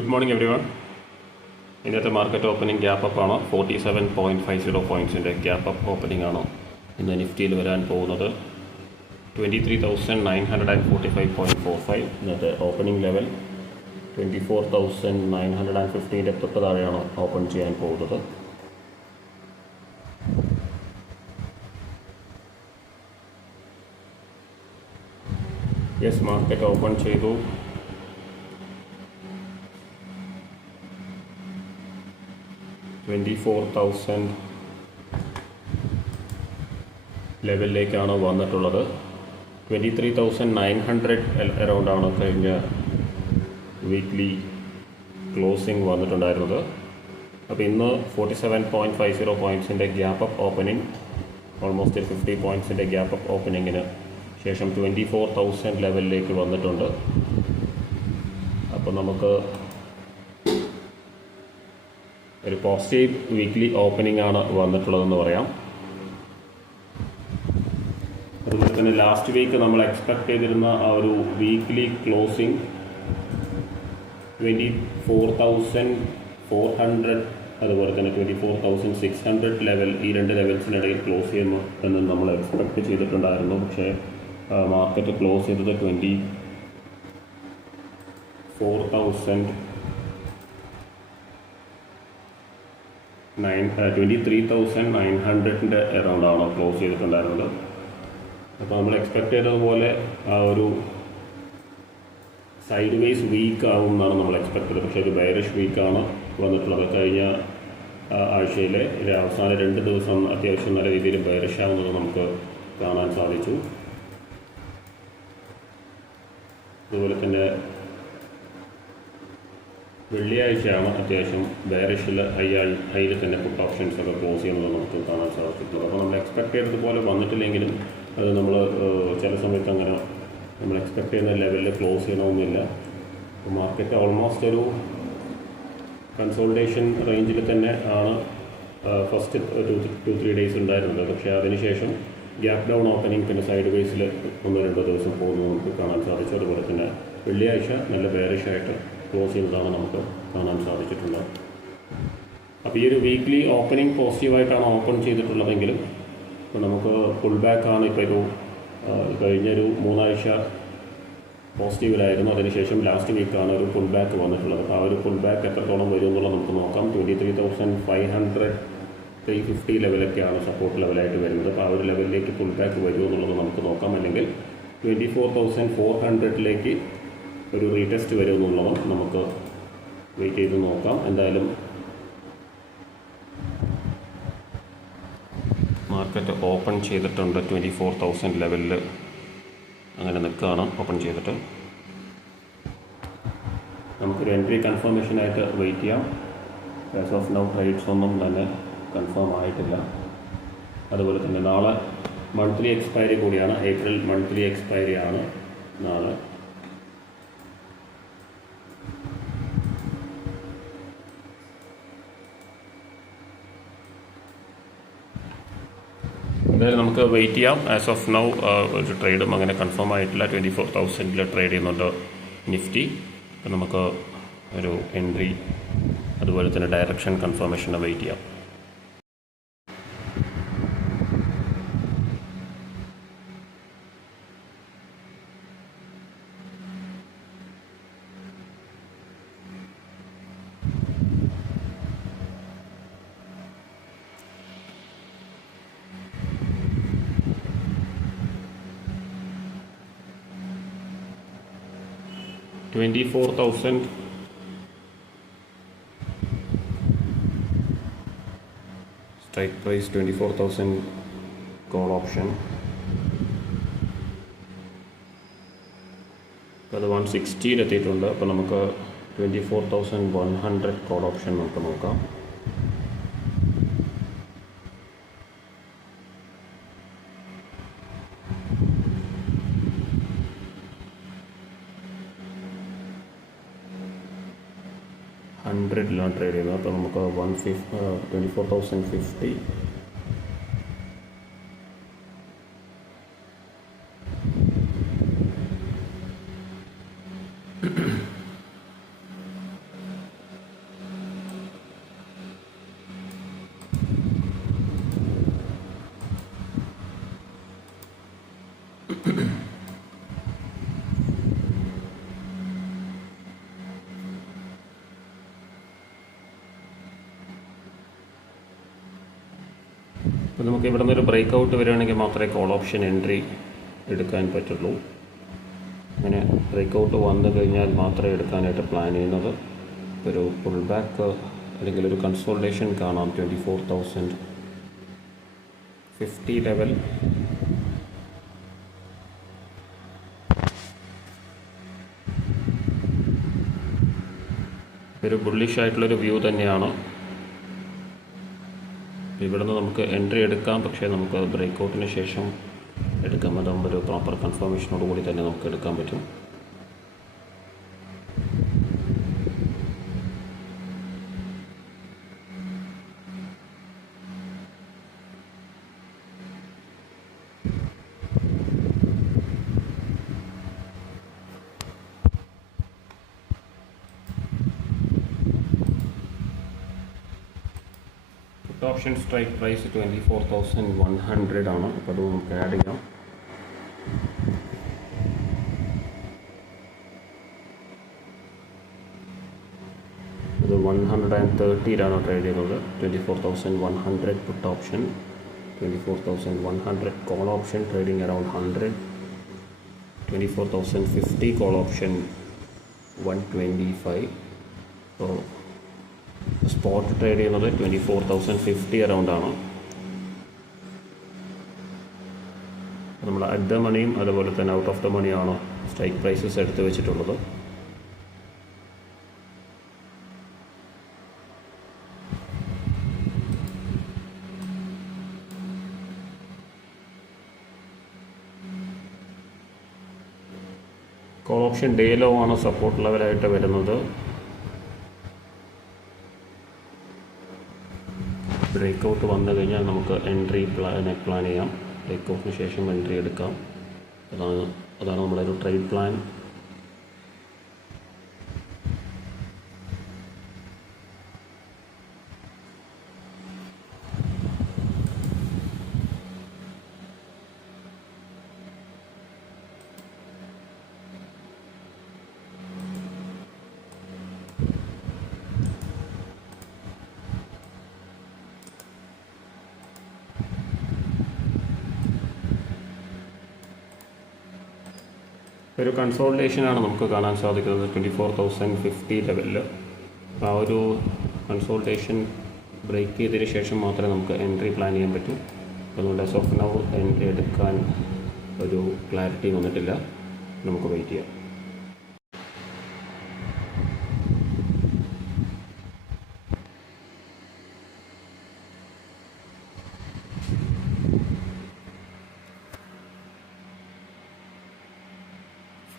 Good morning everyone. ഇന്നത്തെ market opening gap up ആണ്. 47.50 പോയിൻറ്റ്സിൻ്റെ ഗ്യാപ്പ് അപ്പ് ഓപ്പണിംഗ് ആണ് ഇന്ന് നിഫ്റ്റിയിൽ വരാൻ പോകുന്നത്. 23,945.45 ഇന്നത്തെ ഓപ്പണിംഗ് ലെവൽ. 24,915 തൊട്ട് താഴെയാണ് ഓപ്പൺ ചെയ്യാൻ പോകുന്നത്. യെസ്, മാർക്കറ്റ് ഓപ്പൺ ചെയ്തു. $24,000 ലെവലിലേക്കാണ് വന്നിട്ടുള്ളത്. 23,900 അറൗണ്ടാണ് കഴിഞ്ഞ വീക്ക്ലി ക്ലോസിംഗ് വന്നിട്ടുണ്ടായിരുന്നത്. അപ്പോൾ ഇന്ന് 47.50 പോയിൻറ്റ്സിൻ്റെ ഗ്യാപ്പ് അപ്പ് ഓപ്പണിംഗ്, ഓൾമോസ്റ്റ് 50 പോയിൻറ്റ്സിൻ്റെ ഗ്യാപ്പ് അപ്പ് ഓപ്പണിങ്ങിന് ശേഷം 24,000 ലെവലിലേക്ക് വന്നിട്ടുണ്ട്. അപ്പോൾ നമുക്ക് ഒരു പോസിറ്റീവ് വീക്ക്ലി ഓപ്പണിംഗ് ആണ് വന്നിട്ടുള്ളതെന്ന് പറയാം. അതുപോലെ തന്നെ ലാസ്റ്റ് വീക്ക് നമ്മൾ എക്സ്പെക്ട് ചെയ്തിരുന്ന ആ ഒരു വീക്ക്ലി ക്ലോസിംഗ് 24,400, അതുപോലെ തന്നെ 24,600 ലെവൽ, ഈ രണ്ട് ലെവൽസിനിടയിൽ ക്ലോസ് ചെയ്യുന്നു എന്ന് നമ്മൾ എക്സ്പെക്ട് ചെയ്തിട്ടുണ്ടായിരുന്നു. പക്ഷേ മാർക്കറ്റ് ക്ലോസ് ചെയ്തത് 23,900 അറൗണ്ടാണ് ക്ലോസ് ചെയ്തിട്ടുണ്ടായിരുന്നത്. അപ്പോൾ നമ്മൾ എക്സ്പെക്ട് ചെയ്തതുപോലെ ആ ഒരു സൈഡ് വേസ് വീക്ക് ആവും എന്നാണ് നമ്മൾ എക്സ്പെക്ട് ചെയ്തത്. പക്ഷേ ഒരു ബെയറിഷ് വീക്കാണ് വന്നിട്ടുള്ളത്. കഴിഞ്ഞ ആഴ്ചയിലെ അവസാന 2 ദിവസം അത്യാവശ്യം നല്ല രീതിയിൽ ബെയറിഷ് ആവുന്നത് നമുക്ക് കാണാൻ സാധിച്ചു. അതുപോലെ തന്നെ വെള്ളിയാഴ്ചയാണ് അത്യാവശ്യം ബെയറിഷിൽ ഹൈയിൽ തന്നെ പുട്ട് ഓപ്ഷൻസ് ഒക്കെ ക്ലോസ് ചെയ്യുന്നത് നമുക്ക് കാണാൻ സാധിച്ചിട്ടുള്ളത്. അപ്പോൾ നമ്മൾ എക്സ്പെക്ട് ചെയ്തതുപോലെ വന്നിട്ടില്ലെങ്കിലും അത് നമ്മൾ ചില സമയത്ത് അങ്ങനെ നമ്മൾ എക്സ്പെക്ട് ചെയ്യുന്ന ലെവലിൽ ക്ലോസ് ചെയ്യണമെന്നില്ല. മാർക്കറ്റ് ഓൾമോസ്റ്റ് ഒരു കൺസോൾട്ടേഷൻ റേഞ്ചിൽ തന്നെ ആണ് ഫസ്റ്റ് 2-3 ഡേയ്സ് ഉണ്ടായിരുന്നത്. പക്ഷേ അതിനുശേഷം ഗ്യാപ്പ് ഡൗൺ ഓപ്പണിംഗ്, പിന്നെ സൈഡ് വേസിൽ 1-2 ദിവസം പോകുന്നത് നമുക്ക് കാണാൻ സാധിച്ചു. അതുപോലെ തന്നെ വെള്ളിയാഴ്ച നല്ല ബെയറിഷായിട്ട് ക്ലോസ് ചെയ്യുന്നതാണ് നമുക്ക് കാണാൻ സാധിച്ചിട്ടുള്ളത്. അപ്പോൾ ഈ ഒരു വീക്ക്ലി ഓപ്പണിംഗ് പോസിറ്റീവായിട്ടാണ് ഓപ്പൺ ചെയ്തിട്ടുള്ളതെങ്കിലും ഇപ്പോൾ നമുക്ക് പുൾ ബാക്കാണ്. ഇപ്പോൾ ഒരു കഴിഞ്ഞൊരു 3 ആഴ്ച പോസിറ്റീവിലായിരുന്നു. അതിനുശേഷം ലാസ്റ്റ് വീക്കാണ് ഒരു പുൾ ബാക്ക് വന്നിട്ടുള്ളത്. അപ്പോൾ ആ ഒരു പുൾ ബാക്ക് എത്രത്തോളം വരും എന്നുള്ളത് നമുക്ക് നോക്കാം. 23,500, 350 ലെവലൊക്കെയാണ് സപ്പോർട്ട് ലെവലായിട്ട് വരുന്നത്. അപ്പോൾ ആ ഒരു ലെവലിലേക്ക് പുൾ ബാക്ക് വരുമോ എന്നുള്ളത് നമുക്ക് നോക്കാം. അല്ലെങ്കിൽ 24,400 ഒരു റീടെസ്റ്റ് വരുമെന്നുള്ളതും നമുക്ക് വെയിറ്റ് ചെയ്ത് നോക്കാം. എന്തായാലും മാർക്കറ്റ് ഓപ്പൺ ചെയ്തിട്ടുണ്ട് 24,000 ലെവലിൽ അങ്ങനെ നിൽക്കുകയാണ്. ഓപ്പൺ ചെയ്തിട്ട് നമുക്കൊരു എൻട്രി കൺഫർമേഷനായിട്ട് വെയിറ്റ് ചെയ്യാം. ആസ് ഓഫ് നൗ ട്രേഡ്സ് ഒന്നും തന്നെ കൺഫേം ആയിട്ടില്ല. അതുപോലെ തന്നെ നാളെ മന്ത്ലി എക്സ്പയറി കൂടിയാണ്. ഏപ്രിൽ മന്ത്ലി എക്സ്പയറി ആണ് നാളെ. എന്തായാലും നമുക്ക് വെയിറ്റ് ചെയ്യാം. ആസ് ഓഫ് നൗ ഒരു ട്രേഡും അങ്ങനെ കൺഫേം ആയിട്ടില്ല. 24,000 ട്രേഡ് ചെയ്യുന്നുണ്ട് നിഫ്റ്റി. അപ്പോൾ നമുക്ക് ഒരു എൻട്രി അതുപോലെ തന്നെ ഡയറക്ഷൻ കൺഫർമേഷന് വെയിറ്റ് ചെയ്യാം. $24,000 strike price, 24,000 call option. അത് 160 എത്തിയിട്ടുണ്ട്. അപ്പോൾ നമുക്ക് 24,100 കോൾ ഓപ്ഷൻ നമുക്ക് നോക്കാം. $100 ട്രേഡ് ചെയ്യുന്നത്. അപ്പോൾ നമുക്ക് 24,050 100 അപ്പോൾ നമുക്ക് ഇവിടെ നിന്നൊരു ബ്രേക്ക് ഔട്ട് വരികയാണെങ്കിൽ മാത്രമേ കോൾ ഓപ്ഷൻ എൻട്രി എടുക്കാൻ പറ്റുള്ളൂ. അങ്ങനെ ബ്രേക്ക് ഔട്ട് വന്നു കഴിഞ്ഞാൽ മാത്രമേ എടുക്കാനായിട്ട് പ്ലാൻ ചെയ്യുന്നത്. ഒരു പുൾ ബാക്ക് അല്ലെങ്കിൽ ഒരു കൺസോൾട്ടേഷൻ കാണാം 24,050 ലെവൽ. ഒരു ബുള്ളിഷ് ആയിട്ടുള്ളൊരു വ്യൂ തന്നെയാണ്. ഇവിടെ നിന്ന് നമുക്ക് എൻട്രി എടുക്കാം, പക്ഷേ നമുക്ക് ബ്രേക്ക് ഔട്ടിന് ശേഷം എടുക്കാം. അതാകുമ്പോൾ ഒരു പ്രോപ്പർ കൺഫർമേഷനോട് കൂടി തന്നെ നമുക്ക് എടുക്കാൻ പറ്റും. ഓപ്ഷൻ സ്ട്രൈക്ക് പ്രൈസ് 24,100 ആണ്. അപ്പോൾ അത് നമുക്ക് ആഡ് ചെയ്യാം. ഇത് 130 ട്രേഡ് ചെയ്യുന്നത്. 24,100 puttu option, 24,100 call option trading around 100, 24,050 call option 125. അപ്പോൾ സ്പോട്ട് ട്രേഡ് ചെയ്യുന്നത് 24,050 അറൗണ്ടാണ്. നമ്മൾ അറ്റ് ദ മണിയും അതുപോലെ തന്നെ ഔട്ട് ഓഫ് ദ മണിയാണ് സ്ട്രൈക്ക് പ്രൈസസ് എടുത്ത് വെച്ചിട്ടുള്ളത്. കോൾ ഓപ്ഷൻ ഡേ ലോ ആണ് സപ്പോർട്ട് ലെവലായിട്ട് വരുന്നത്. ബ്രേക്ക് ഔട്ട് വന്നു കഴിഞ്ഞാൽ നമുക്ക് എൻട്രി പ്ലാൻ ചെയ്യാം. ബ്രേക്ക് ഔട്ടിന് ശേഷം എൻട്രി എടുക്കാം. അതാണ് നമ്മുടെ ഒരു ട്രേഡ് പ്ലാൻ. ഒരു കൺസോൾട്ടേഷനാണ് നമുക്ക് കാണാൻ സാധിക്കുന്നത് 24,050 ലെവലിൽ. അപ്പോൾ ആ ഒരു കൺസോൾട്ടേഷൻ ബ്രേക്ക് ചെയ്തതിന് ശേഷം മാത്രമേ നമുക്ക് എൻട്രി പ്ലാൻ ചെയ്യാൻ പറ്റൂ. അതുകൊണ്ട് ആസ് ഓഫ് നൗ എൻട്രി എടുക്കാൻ ഒരു ക്ലാരിറ്റി വന്നിട്ടില്ല. നമുക്ക് വെയിറ്റ് ചെയ്യാം.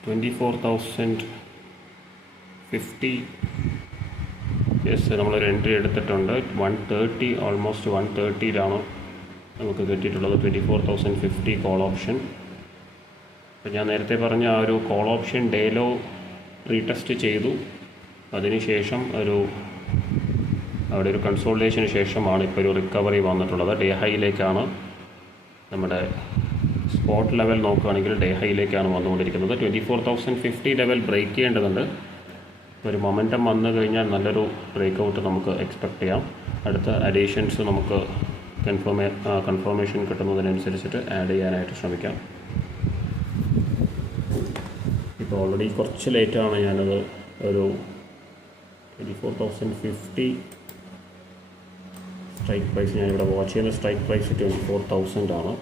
$24,050 യെസ്, നമ്മളൊരു എൻട്രി എടുത്തിട്ടുണ്ട്. 130 ഓൾമോസ്റ്റ് 130 നമുക്ക് കിട്ടിയിട്ടുള്ളത്. 24,050 കോൾ ഓപ്ഷൻ. അപ്പോൾ ഞാൻ നേരത്തെ പറഞ്ഞ ആ ഒരു കോൾ ഓപ്ഷൻ ഡേലോ റീടെസ്റ്റ് ചെയ്തു. അതിനുശേഷം അവിടെ ഒരു കൺസോൾട്ടേഷന് ശേഷമാണ് ഇപ്പോൾ ഒരു റിക്കവറി വന്നിട്ടുള്ളത്. ഡേ ഹൈയിലേക്കാണ്. നമ്മുടെ സ്പോട്ട് ലെവൽ നോക്കുകയാണെങ്കിൽ ഡേ ഹൈയിലേക്കാണ് വന്നുകൊണ്ടിരിക്കുന്നത്. 24,050 ലെവൽ ബ്രേക്ക് ചെയ്യേണ്ടതുണ്ട്. ഒരു മൊമെൻറ്റം വന്നു കഴിഞ്ഞാൽ നല്ലൊരു ബ്രേക്ക് ഔട്ട് നമുക്ക് എക്സ്പെക്റ്റ് ചെയ്യാം. അടുത്ത അഡീഷൻസ് നമുക്ക് കൺഫർമേഷൻ കിട്ടുന്നതിനനുസരിച്ചിട്ട് ആഡ് ചെയ്യാനായിട്ട് ശ്രമിക്കാം. ഇപ്പോൾ ഓൾറെഡി കുറച്ച് ലേറ്റാണ് ഞാനത് ഒരു 24,050 സ്ട്രൈക്ക് പ്രൈസ് ഞാനിവിടെ വാച്ച് ചെയ്യുന്ന സ്ട്രൈക്ക് പ്രൈസ് 24,000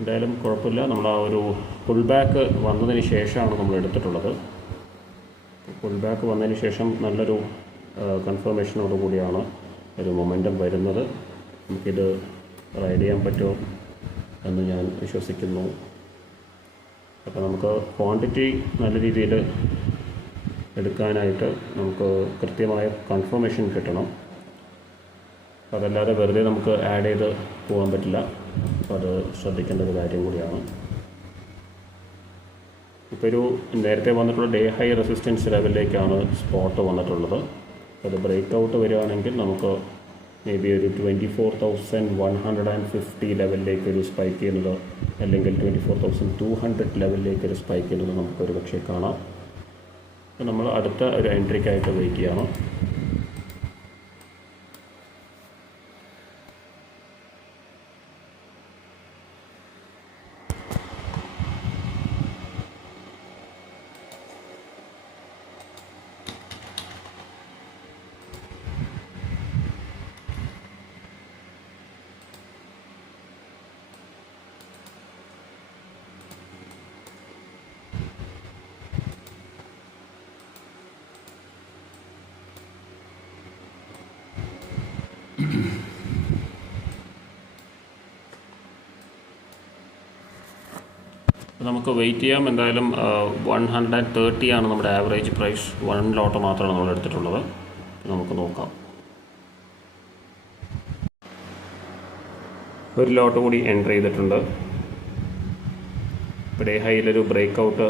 എന്തായാലും കുഴപ്പമില്ല. നമ്മൾ ആ ഒരു പുൾ ബാക്ക് വന്നതിന് ശേഷമാണ് നമ്മൾ എടുത്തിട്ടുള്ളത്. പുൾ ബാക്ക് വന്നതിന് ശേഷം നല്ലൊരു കൺഫർമേഷനോട് കൂടിയാണ് ഒരു മൊമെൻറ്റം വരുന്നത്. നമുക്കിത് റൈഡ് ചെയ്യാൻ പറ്റുമോ എന്ന് ഞാൻ വിശ്വസിക്കുന്നു. അപ്പോൾ നമുക്ക് ക്വാണ്ടിറ്റി നല്ല രീതിയിൽ എടുക്കാനായിട്ട് നമുക്ക് കൃത്യമായ കൺഫർമേഷൻ കിട്ടണം. അതല്ലാതെ വെറുതെ നമുക്ക് ആഡ് ചെയ്ത് പോകാൻ പറ്റില്ല. അപ്പോൾ അത് ശ്രദ്ധിക്കേണ്ട ഒരു കാര്യം കൂടിയാണ്. ഇപ്പോൾ ഒരു നേരത്തെ വന്നിട്ടുള്ള ഡേ ഹൈ റെസിസ്റ്റൻസ് ലെവലിലേക്കാണ് സ്പോട്ട് വന്നിട്ടുള്ളത്. അത് ബ്രേക്ക് ഔട്ട് വരികയാണെങ്കിൽ നമുക്ക് മേ ബി ഒരു 24,150 ലെവലിലേക്ക് ഒരു സ്പൈക്ക് ചെയ്യുന്നത്, അല്ലെങ്കിൽ 24,200 ലെവലിലേക്ക് ഒരു സ്പൈക്ക് ചെയ്യുന്നത് നമുക്കൊരു പക്ഷേ കാണാം. അപ്പോൾ നമ്മൾ അടുത്ത ഒരു എൻട്രിക്കായിട്ട് വെയിറ്റ് ചെയ്യണം. നമുക്ക് വെയിറ്റ് ചെയ്യാം. എന്തായാലും 130 ആണ് നമ്മുടെ ആവറേജ് പ്രൈസ്. 1 ലോട്ട് മാത്രമാണ് നമ്മൾ എടുത്തിട്ടുള്ളത്. നമുക്ക് നോക്കാം. ഒരു ലോട്ട് കൂടി എൻട്രി ചെയ്തിട്ടുണ്ട്. ഇപ്പോൾ ഡേ ഹൈയിലൊരു ബ്രേക്ക് ഔട്ട്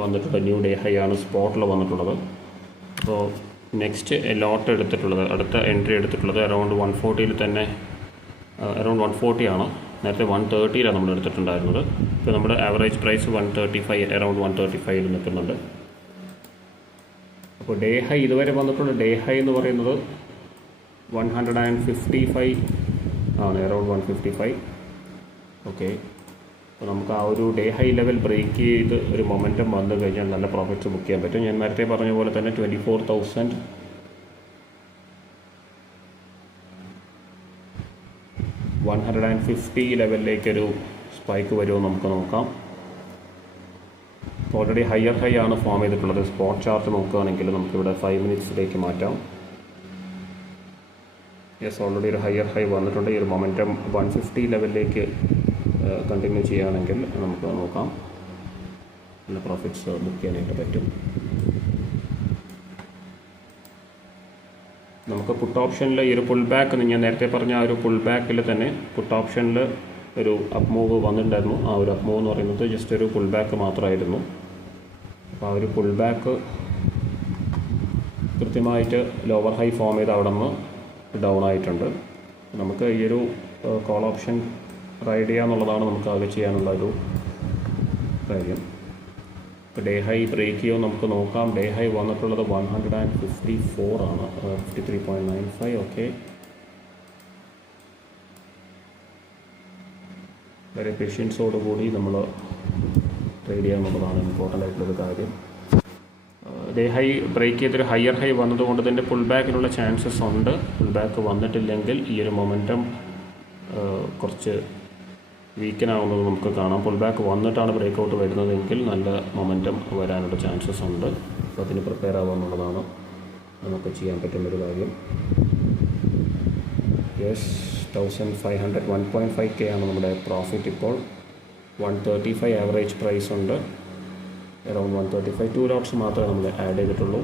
വന്നിട്ടുണ്ട്. ന്യൂ ഡേ ഹൈ ആണ് സ്പോട്ടിൽ വന്നിട്ടുള്ളത്. അപ്പോൾ നെക്സ്റ്റ് ലോട്ട് എടുത്തിട്ടുള്ളത്, അടുത്ത എൻട്രി എടുത്തിട്ടുള്ളത് അറൗണ്ട് 140 തന്നെ, അറൗണ്ട് 140 ആണ്. നേരത്തെ 130 നമ്മൾ എടുത്തിട്ടുണ്ടായിരുന്നത്. ഇപ്പോൾ നമ്മുടെ ആവറേജ് പ്രൈസ് 135, അറൗണ്ട് 135 നിൽക്കുന്നുണ്ട്. അപ്പോൾ ഡേ ഹൈ ഇതുവരെ വന്നിട്ടുള്ള ഡേ ഹൈ എന്ന് പറയുന്നത് 155 ആണ്, അറൗണ്ട് 155. ഓക്കെ, അപ്പോൾ നമുക്ക് ആ ഒരു ഡേ ഹൈ ലെവൽ ബ്രേക്ക് ചെയ്ത് ഒരു മൊമെൻറ്റം വന്നു കഴിഞ്ഞാൽ നല്ല പ്രോഫിറ്റ്സ് ബുക്ക് ചെയ്യാൻ പറ്റും. ഞാൻ നേരത്തെ പറഞ്ഞ പോലെ തന്നെ 24,150 ലെവലിലേക്കൊരു സ്പൈക്ക് വരുമോ നമുക്ക് നോക്കാം. ഓൾറെഡി ഹയർ ഹൈ ആണ് ഫോം ചെയ്തിട്ടുള്ളത്. സ്പോട്ട് ചാർട്ട് നോക്കുകയാണെങ്കിൽ നമുക്കിവിടെ 5 മിനിറ്റ്സിലേക്ക് മാറ്റാം. യെസ്, ഓൾറെഡി ഒരു ഹയർ ഹൈ വന്നിട്ടുണ്ട്. ഈ ഒരു മൊമെൻറ്റം 150 ലെവലിലേക്ക് കണ്ടിന്യൂ ചെയ്യുകയാണെങ്കിൽ നമുക്ക് നോക്കാം, നല്ല പ്രോഫിറ്റ്സ് ബുക്ക് ചെയ്യാനായിട്ട് പറ്റും. നമുക്ക് പുട്ട് ഓപ്ഷനിൽ ഈ ഒരു പുൾ ബാക്ക്, ഞാൻ നേരത്തെ പറഞ്ഞ ആ ഒരു പുൾ ബാക്കിൽ തന്നെ പുട്ട് ഓപ്ഷനിൽ ഒരു അപ്പ് മൂവ് വന്നിട്ടുണ്ടായിരുന്നു. ആ ഒരു അപ്പ് മൂവ് എന്ന് പറയുന്നത് ജസ്റ്റ് ഒരു പുൾ ബാക്ക് മാത്രമായിരുന്നു. അപ്പോൾ ആ ഒരു പുൾ ബാക്ക് കൃത്യമായിട്ട് ലോവർ ഹൈ ഫോം ചെയ്ത് അവിടെ നിന്ന് ഡൗൺ ആയിട്ടുണ്ട്. നമുക്ക് ഈ ഒരു കോൾ ഓപ്ഷൻ റൈഡ് ചെയ്യുക എന്നുള്ളതാണ് നമുക്ക് ആകെ ചെയ്യാനുള്ള ഒരു കാര്യം. ഇപ്പോൾ ഡേ ഹൈ ബ്രേക്ക് ചെയ്യുമോ നമുക്ക് നോക്കാം. ഡേ ഹൈ വന്നിട്ടുള്ളത് 154 ആണ്, 53.95. ഓക്കെ, വളരെ പേഷ്യൻസോടുകൂടി നമ്മൾ ട്രേഡ് ചെയ്യുക എന്നുള്ളതാണ് ഇമ്പോർട്ടൻ്റ് ആയിട്ടുള്ളൊരു കാര്യം. ഡേ ഹൈ ബ്രേക്ക് ചെയ്തൊരു ഹയർ ഹൈ വന്നതുകൊണ്ട് തന്നെ പുൾ ബാക്കിനുള്ള ചാൻസസ് ഉണ്ട്. പുൾ ബാക്ക് വന്നിട്ടില്ലെങ്കിൽ ഈ ഒരു മൊമെൻറ്റം കുറച്ച് വീക്കനാവുന്നത് നമുക്ക് കാണാം. പുൾ ബാക്ക് വന്നിട്ടാണ് ബ്രേക്ക് ഔട്ട് വരുന്നതെങ്കിൽ നല്ല മൊമെൻറ്റം വരാനുള്ള ചാൻസസ് ഉണ്ട്. അപ്പോൾ അതിന് പ്രിപ്പയർ ആവുക എന്നുള്ളതാണ് നമുക്ക് ചെയ്യാൻ പറ്റുന്നൊരു കാര്യം. യെസ്, 1500, 1.5K ആണ് നമ്മുടെ പ്രോഫിറ്റ്. ഇപ്പോൾ 135 ആവറേജ് പ്രൈസ് ഉണ്ട്, അറൗണ്ട് 135. 2 ലോട്ട്സ് മാത്രമേ നമ്മൾ ആഡ് ചെയ്തിട്ടുള്ളൂ.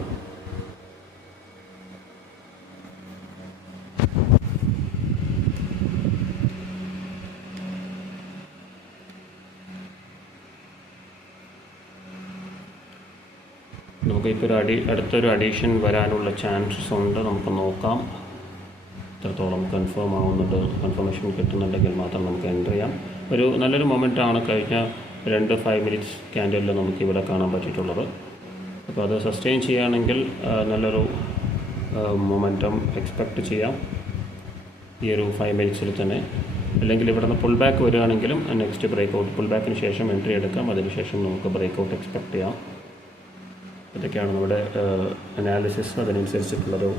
നമുക്കിപ്പോൾ അടുത്തൊരു അഡീഷൻ വരാനുള്ള ചാൻസസ് ഉണ്ട്. നമുക്ക് നോക്കാം എത്രത്തോളം കൺഫേം ആവുന്നുണ്ട്. കൺഫർമേഷൻ കിട്ടുന്നുണ്ടെങ്കിൽ മാത്രം നമുക്ക് എൻ്റർ ചെയ്യാം. ഒരു നല്ലൊരു മൊമെൻ്റാണ് കഴിഞ്ഞ 5 മിനിറ്റ്സ് ക്യാൻഡലിൽ നമുക്കിവിടെ കാണാൻ പറ്റിയിട്ടുള്ളത്. അപ്പോൾ അത് സസ്റ്റെയിൻ ചെയ്യുകയാണെങ്കിൽ നല്ലൊരു മൊമെൻറ്റം എക്സ്പെക്റ്റ് ചെയ്യാം ഈ ഒരു 5 മിനിറ്റ്സിൽ തന്നെ. അല്ലെങ്കിൽ ഇവിടെ നിന്ന് പുൾ ബാക്ക് വരികയാണെങ്കിലും നെക്സ്റ്റ് ബ്രേക്ക് ഔട്ട്, പുൾ ബാക്കിന് ശേഷം എൻട്രി എടുക്കാം. അതിനുശേഷം നമുക്ക് ബ്രേക്ക് ഔട്ട് എക്സ്പെക്റ്റ് ചെയ്യാം. ഇതൊക്കെയാണ് നമ്മുടെ അനാലിസിസ്. അതിനനുസരിച്ചിട്ടുള്ളൊരു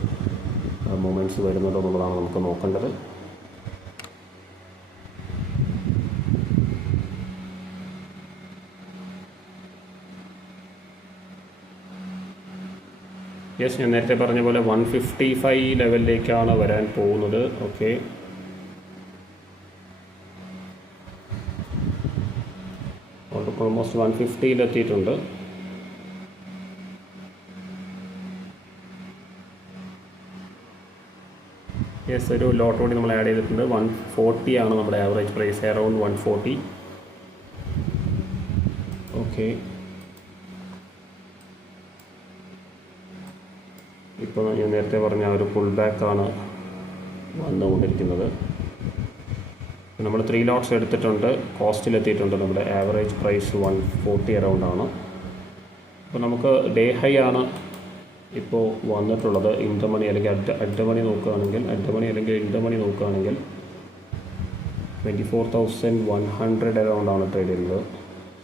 മൂമെൻറ്റ്സ് വരുന്നുണ്ടോ എന്നുള്ളതാണ് നമുക്ക് നോക്കേണ്ടത്. യെസ്, ഞാൻ നേരത്തെ പറഞ്ഞ പോലെ 155 ലെവലിലേക്കാണ് വരാൻ പോകുന്നത്. ഓക്കെ, ഓൾമോസ്റ്റ് 150 യെസ്, ഒരു ലോട്ട് കൂടി നമ്മൾ ആഡ് ചെയ്തിട്ടുണ്ട്. 140 ആണ് നമ്മുടെ ആവറേജ് പ്രൈസ്, അറൗണ്ട് 140. ഓക്കെ, ഇപ്പോൾ ഞാൻ നേരത്തെ പറഞ്ഞ ഒരു പുൾ ബാക്കാണ് വന്നുകൊണ്ടിരിക്കുന്നത്. നമ്മൾ 3 ലോട്ട്സ് എടുത്തിട്ടുണ്ട്, കോസ്റ്റിലെത്തിയിട്ടുണ്ട്. നമ്മുടെ ആവറേജ് പ്രൈസ് 140 അറൗണ്ടാണ്. അപ്പോൾ നമുക്ക് ഡേ ഹൈ ആണ് ഇപ്പോൾ വന്നിട്ടുള്ളത്. ഇൻ ദ മണി അല്ലെങ്കിൽ അറ്റ് മണി നോക്കുകയാണെങ്കിൽ, ഇൻ ദ മണി നോക്കുകയാണെങ്കിൽ 24,100 അറൗണ്ടാണ് ട്രേഡ് ചെയ്യുന്നത്.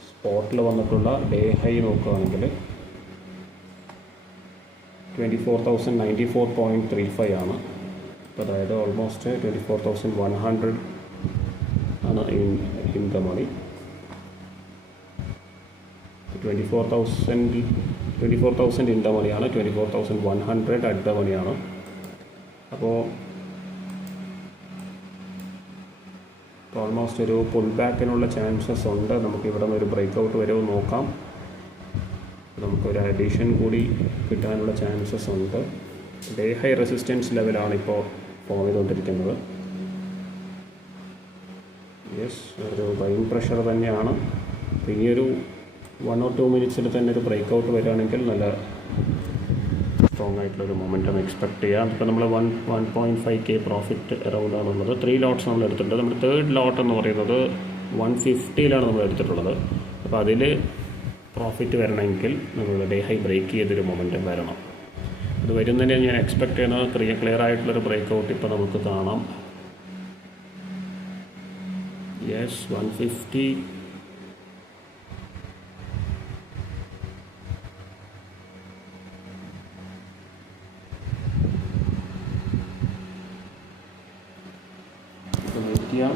സ്പോട്ടിൽ വന്നിട്ടുള്ള ഡേ ഹൈ നോക്കുകയാണെങ്കിൽ 24,094.35 ആണ്. അപ്പോൾ അതായത് ഓൾമോസ്റ്റ് 24,100 ആണ് in the money. 24,000 in the മണിയാണ്, 24,100 അറ്റ് ദ മണിയാണ്. അപ്പോൾ ഓൾമോസ്റ്റ് ഒരു പുൾ ബാക്കിനുള്ള ചാൻസസ് ഉണ്ട്. നമുക്ക് ഇവിടെ നിന്ന് ഒരു ബ്രേക്ക് ഔട്ട് വരുമോ നോക്കാം. നമുക്കൊരു അഡീഷൻ കൂടി കിട്ടാനുള്ള ചാൻസസ് ഉണ്ട്. ഡേ ഹൈ റെസിസ്റ്റൻസ് ലെവലാണ് ഇപ്പോൾ ഫോം ചെയ്തുകൊണ്ടിരിക്കുന്നത്. യെസ്, ഒരു ബൈയിങ് പ്രഷർ തന്നെയാണ്. ഇനിയൊരു 1 or 2 മിനിറ്റ്സിൽ തന്നെ ഒരു ബ്രേക്ക് ഔട്ട് വരികയാണെങ്കിൽ നല്ല സ്ട്രോങ് ആയിട്ടുള്ളൊരു മൊമെൻറ്റം എക്സ്പെക്ട് ചെയ്യാം. ഇപ്പോൾ നമ്മൾ 1.5K പ്രോഫിറ്റ് അറൗണ്ടാണുള്ളത്. 3 ലോട്ട്സ് നമ്മൾ എടുത്തിട്ടുണ്ട്. നമ്മുടെ തേർഡ് ലോട്ട് എന്ന് പറയുന്നത് 150 നമ്മൾ എടുത്തിട്ടുള്ളത്. അപ്പോൾ അതിൽ പ്രോഫിറ്റ് വരണമെങ്കിൽ നമ്മൾ ഡേ ഹൈ ബ്രേക്ക് ചെയ്തൊരു മൊമെൻറ്റം വരണം. അത് വരുന്നതിനെ ഞാൻ എക്സ്പെക്ട് ചെയ്യുന്നത് ക്ലിയർ ആയിട്ടുള്ളൊരു ബ്രേക്ക് ഔട്ട് ഇപ്പോൾ നമുക്ക് കാണാം. യെസ്, 150. ചെയ്യാം.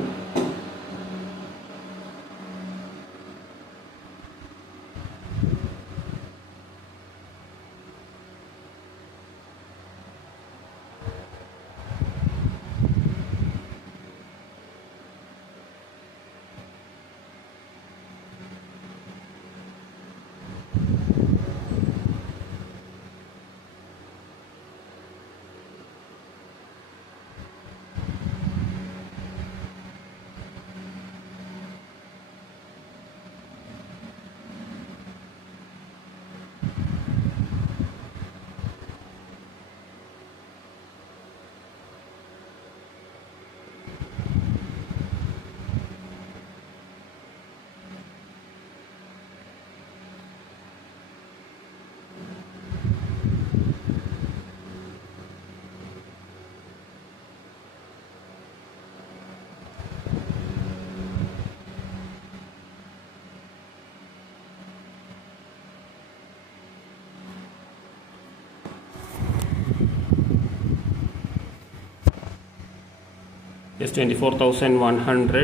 ജസ്റ്റ് 24,100.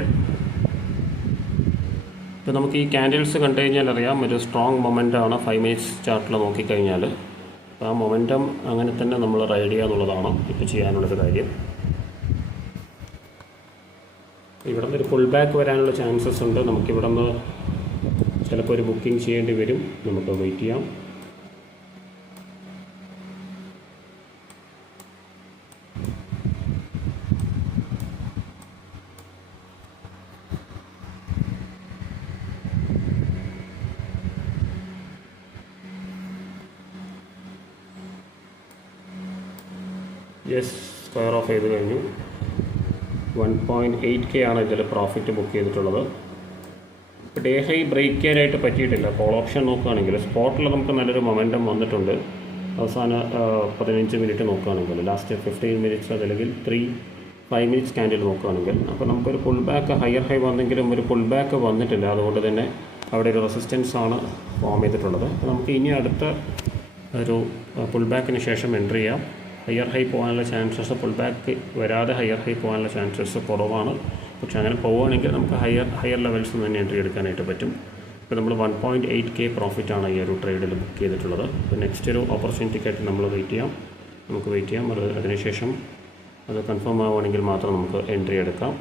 ഇപ്പോൾ നമുക്ക് ഈ ക്യാൻഡിൽസ് കണ്ടു കഴിഞ്ഞാൽ അറിയാം ഒരു സ്ട്രോങ് മൊമെൻ്റാണ് 5 മിനിറ്റ്സ് ചാർട്ടിൽ നോക്കിക്കഴിഞ്ഞാൽ. അപ്പോൾ ആ മൊമെൻറ്റം അങ്ങനെ തന്നെ നമ്മൾ റൈഡ് ചെയ്യുക എന്നുള്ളതാണ് ഇപ്പോൾ ചെയ്യാനുള്ളൊരു കാര്യം. ഇവിടെ നിന്ന് ഒരു പുൾ ബാക്ക് വരാനുള്ള ചാൻസസ് ഉണ്ട്. നമുക്കിവിടെ നിന്ന് ചിലപ്പോൾ ഒരു ബുക്കിംഗ് ചെയ്യേണ്ടി വരും. നമുക്ക് വെയിറ്റ് ചെയ്യാം. യെസ്, സ്ക്വയർ ഓഫ് ചെയ്ത് കഴിഞ്ഞു. 1.8K ആണ് ഇതിൽ പ്രോഫിറ്റ് ബുക്ക് ചെയ്തിട്ടുള്ളത്. ഇപ്പോൾ ഡേ ഹൈ ബ്രേക്ക് ചെയ്യാനായിട്ട് പറ്റിയിട്ടില്ല. കോൾ ഓപ്ഷൻ നോക്കുകയാണെങ്കിൽ സ്പോട്ടിൽ നമുക്ക് നല്ലൊരു മൊമെൻറ്റം വന്നിട്ടുണ്ട്. അവസാന 15 മിനിറ്റ് നോക്കുകയാണെങ്കിൽ, ലാസ്റ്റ് 15 മിനിറ്റ്സ് അതല്ലെങ്കിൽ 5 മിനിറ്റ്സ് ക്യാൻഡിൽ നോക്കുകയാണെങ്കിൽ, അപ്പോൾ നമുക്കൊരു പുൾ ബാക്ക് ഹയർ ഹൈ വന്നെങ്കിലും ഒരു പുൾ ബാക്ക് വന്നിട്ടില്ല. അതുകൊണ്ട് തന്നെ അവിടെ ഒരു റെസിസ്റ്റൻസ് ആണ് ഫോം ചെയ്തിട്ടുള്ളത്. അപ്പോൾ നമുക്ക് ഇനി അടുത്ത ഒരു പുൾ ബാക്കിന് ശേഷം എൻട്രി ചെയ്യാം. ഹയർ ഹൈ പോകാനുള്ള ചാൻസസ്, പുൾ ബാക്ക് വരാതെ ഹയർ ഹൈ പോകാനുള്ള ചാൻസസ് കുറവാണ്. പക്ഷേ അങ്ങനെ പോവുകയാണെങ്കിൽ നമുക്ക് ഹയർ ലെവൽസ് തന്നെ എൻട്രി എടുക്കാനായിട്ട് പറ്റും. ഇപ്പോൾ നമ്മൾ 1.8K പ്രോഫിറ്റാണ് ഈ ഒരു ട്രേഡിൽ ബുക്ക് ചെയ്തിട്ടുള്ളത്. അപ്പോൾ നെക്സ്റ്റ് ഒരു ഓപ്പർച്യൂണിറ്റിക്കായിട്ട് നമ്മൾ വെയിറ്റ് ചെയ്യാം. അതിനുശേഷം അത് കൺഫേം ആവുകയാണെങ്കിൽ മാത്രം നമുക്ക് എൻട്രി എടുക്കാം.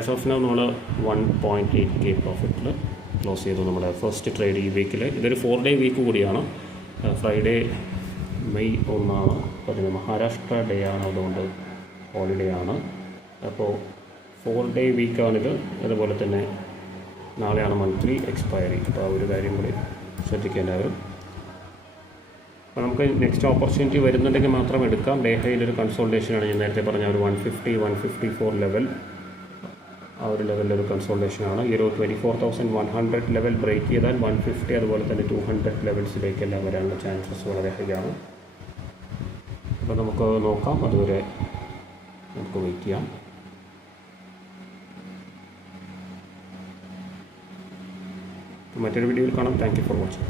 ആസ് ഓഫ് നൗ നമ്മൾ 1.8K പ്രോഫിറ്റിൽ ക്ലോസ് ചെയ്തു നമ്മുടെ ഫസ്റ്റ് ട്രേഡ് ഈ വീക്കിൽ. ഇതൊരു 4-day വീക്ക് കൂടിയാണ്. ഫ്രൈഡേ May 1 അതിന് മഹാരാഷ്ട്ര ഡേ ആണ്, അതുകൊണ്ട് ഹോളിഡേ ആണ്. അപ്പോൾ 4-day വീക്കാണിത്. അതുപോലെ തന്നെ നാളെയാണ് മന്ത്ലി എക്സ്പയറി. അപ്പോൾ ആ ഒരു കാര്യം കൂടി ശ്രദ്ധിക്കേണ്ടവരും. അപ്പോൾ നമുക്ക് നെക്സ്റ്റ് ഓപ്പർച്യൂണിറ്റി വരുന്നുണ്ടെങ്കിൽ മാത്രം എടുക്കാം. ഡേ ഹൈയിലൊരു കൺസോൾട്ടേഷനാണ് ഞാൻ നേരത്തെ പറഞ്ഞ ഒരു 150-154 ലെവൽ, ആ ഒരു ലെവലിലൊരു കൺസോൾട്ടേഷനാണ്. ഈ ഒരു 24,100 ലെവൽ ബ്രേക്ക് ചെയ്താൽ 150 അതുപോലെ തന്നെ 200 ലെവൽസിലേക്കെല്ലാം വരാനുള്ള ചാൻസസ് വളരെ ഹൈ ആണ്. അപ്പോൾ നമുക്ക് നോക്കാം. അതുവരെ നമുക്ക് വെയിറ്റ് ചെയ്യാം. മറ്റൊരു വീഡിയോയിൽ കാണാം. Thank you for watching.